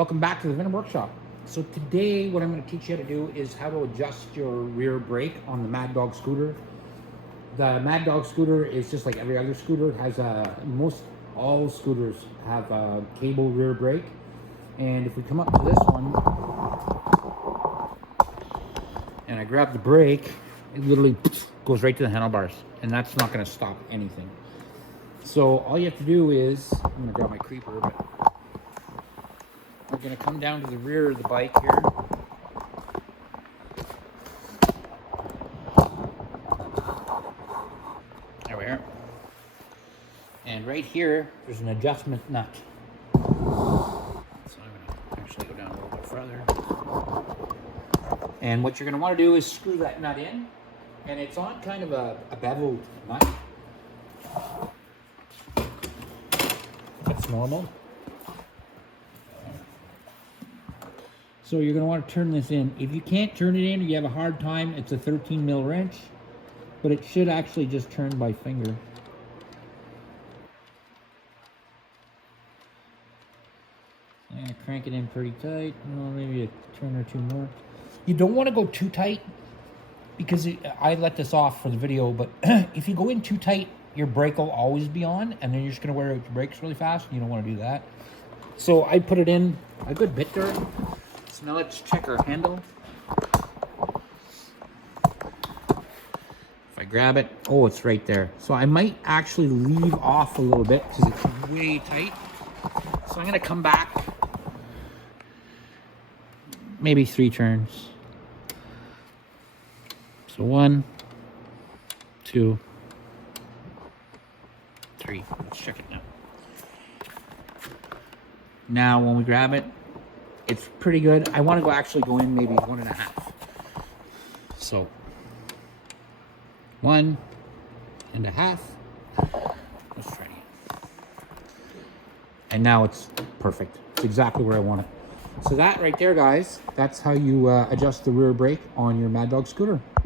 Welcome back to the Venom Workshop. So today what I'm going to teach you how to do is how to adjust your rear brake on the Maddog scooter. The Maddog scooter is just like every other scooter. It has all scooters have a cable rear brake. And if we come up to this one and I grab the brake, it literally goes right to the handlebars, and that's not going to stop anything. So all you have to do is, I'm going to grab my creeper, but we're going to come down to the rear of the bike here. There we are. And right here, there's an adjustment nut. So I'm going to actually go down a little bit further. And what you're going to want to do is screw that nut in. And it's on kind of a beveled nut. That's normal. So you're going to want to turn this in. If you can't turn it in or you have a hard time, it's a 13 mil wrench, but it should actually just turn by finger. And crank it in pretty tight. Maybe a turn or two more. You don't want to go too tight because I let this off for the video, but if you go in too tight, your brake will always be on, and then you're just going to wear out your brakes really fast. You don't want to do that. So I put it in a good bit there. So now let's check our handle. If I grab it, oh, it's right there. So I might actually leave off a little bit because it's way tight. So I'm going to come back maybe 3 turns. So 1, 2, 3. Let's check it now. Now when we grab it, it's pretty good. I want to actually go in maybe 1.5. So 1.5. Let's try it. And now it's perfect. It's exactly where I want it. So that right there, guys, that's how you adjust the rear brake on your Maddog scooter.